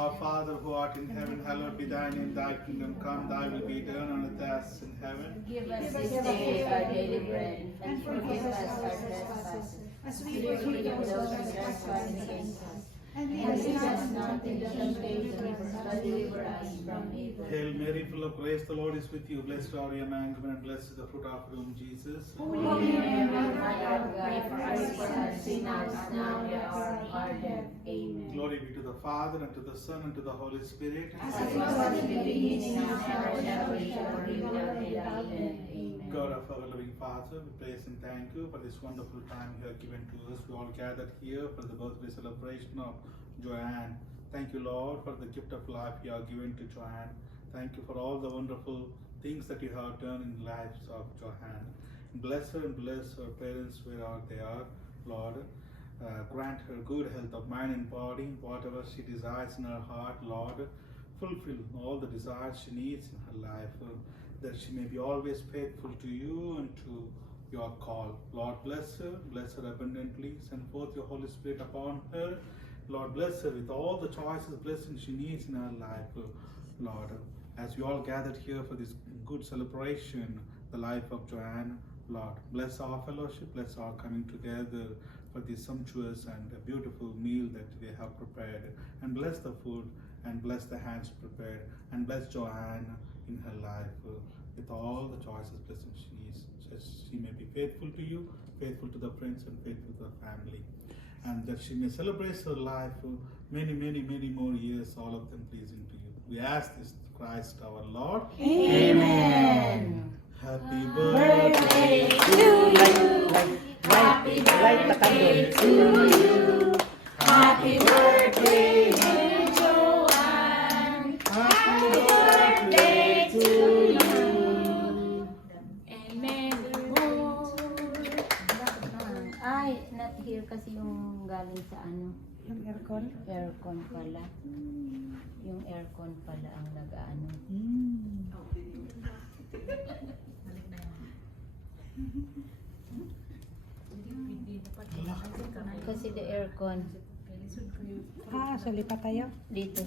Our Father who art in heaven, hallowed be thy name, thy kingdom come, thy will be done on earth as in heaven. Give us this day our daily bread, and forgive us our trespasses, as we forgive those who trespass against us. And lead us not into temptation, but deliver us from evil. Hail Mary, full of grace, the Lord is with you. Blessed are you among women, and blessed is the fruit of your womb, Jesus. Holy Mary, Mother of God, pray for us sinners, now and at our death. Amen. Glory be to the Father, and to the Son, and to the Holy Spirit. As it was in the beginning, now and ever shall be, without end. Amen. God of our loving Father, we praise and thank you for this wonderful time you have given to us. We all gathered here for the birthday celebration of Joanne. Thank you, Lord, for the gift of life you have given to Joanne. Thank you for all the wonderful things that you have done in the lives of Joanne. Bless her and bless her parents wherever they are, Lord. Grant her good health of mind and body, whatever she desires in her heart, Lord. Fulfill all the desires she needs in her life, that she may be always faithful to you and to your call. Lord, bless her abundantly. Send forth your Holy Spirit upon her. Lord, bless her with all the choices, blessings she needs in her life, Lord. As we all gathered here for this good celebration, the life of Joanne, Lord, bless our fellowship, bless our coming together for this sumptuous and beautiful meal that they have prepared. And bless the food, and bless the hands prepared, and bless Joanne in her life with all the choices, blessings she needs, so she may be faithful to you, faithful to the friends, and faithful to the family, and that she may celebrate her life many, many, many more years, all of them pleasing to you. We ask this through Christ our Lord. Amen. Happy birthday to you. Happy birthday to you. Happy birthday, dear Joanne. Happy birthday to you. Amen. Ay, not here kasi yung galing sa ano. Yung aircon? Aircon pala. Yung aircon pala ang nag-ano. Kasi the aircon So lipat tayo? dito.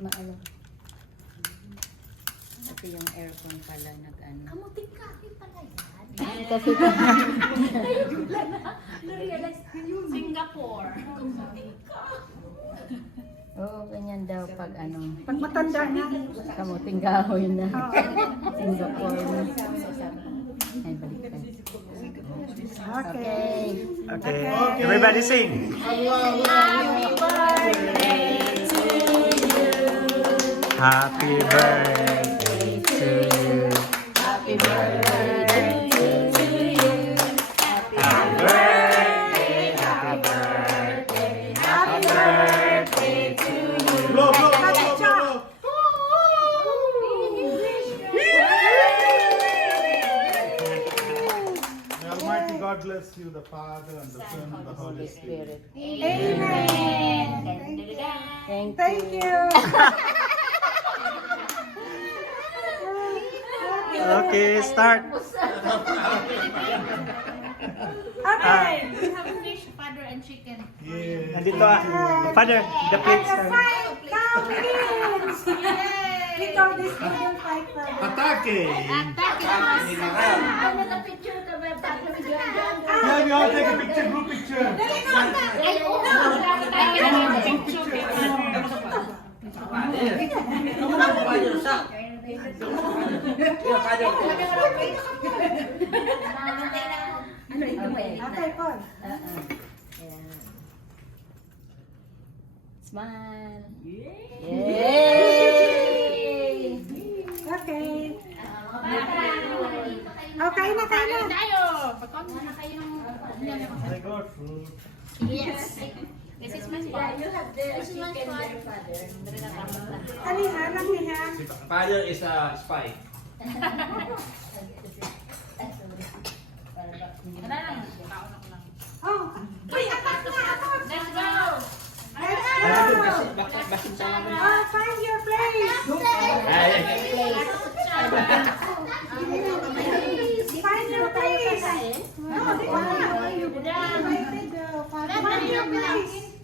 Maano. Kasi yung aircon pala nag-ano. Kamuting kahoy pala yan. Kasi Na-realize Singapore. Kamuting oo, ganyan daw pag ano. Pag matanda na. Kamuting kahoy na. Singapore na. Ay, balik ka. Okay. Okay. Everybody sing. Happy birthday to you. Happy birthday to you. Happy birthday to you. Happy birthday. Happy birthday. Happy birthday to you. Blow, blow, blow, blow, blow. May Almighty God bless you, the Father, and the Son, and the Holy Spirit. Amen. Thank you. Okay, start. Okay. We have fish, father, and chicken. Yeah. Nandito Father, the plates. Fight Cowboys! We call this little fight for Atake! Ano na picture ka ba? Yeah, we all take a picture, group picture. Ay, Okay, Paul. Smile. Yay! Okay. Okay na, kain na. tayo. Pagkakot na kayong... I got fruit. Yes. This is my spot. This is my spot. Kalihan, naglihan. Father is a spy. Ano lang? Kaon ako lang. Oh. Uy, atak na, atak. Let's go! Let's go. Find your place. Find your place. Oh, di ba? Find your place. your place.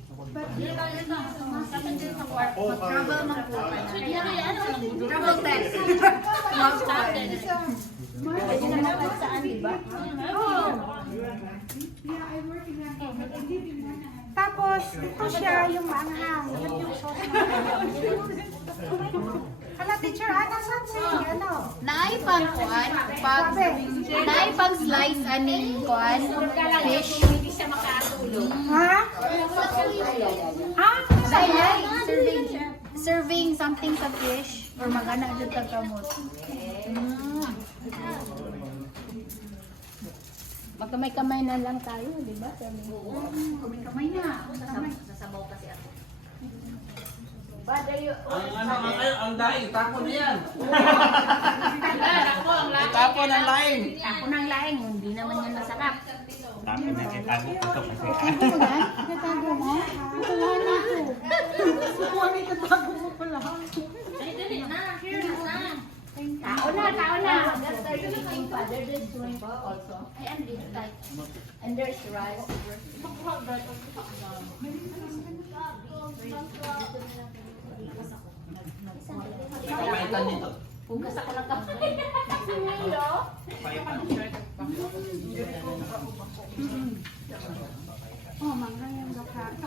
Travel man po. Travel test. Pwede na naman saan, di ba? Oh. Yeah, I work in that. I live in Manahan. Tapos, ito siya yung maanghang. Yan yung sauce na. Hala, teacher, saan si ano? Naipang kuan, naipang slice aning kuan, fish. Hindi siya makatulog. Ha? Ha? Serving something sa fish or magana dito kamot. Magkamay-kamay na lang tayo, di ba? Kamay na. Sasabaw kasi ako. Ang daing, tapo na yan. Tapo ng laing. Tapo ng laing, hindi naman yan masarap. Tapo na yan. Tapo ito kasi. Tago mo na? Natago mo? Ito na ako. Kung may tatago mo pala. Tao na. That's the eating father. There's shrimp also. And there's rice. Paitan nito. Hugas ako ng kamay. Hello? Oh, manghang yung baka.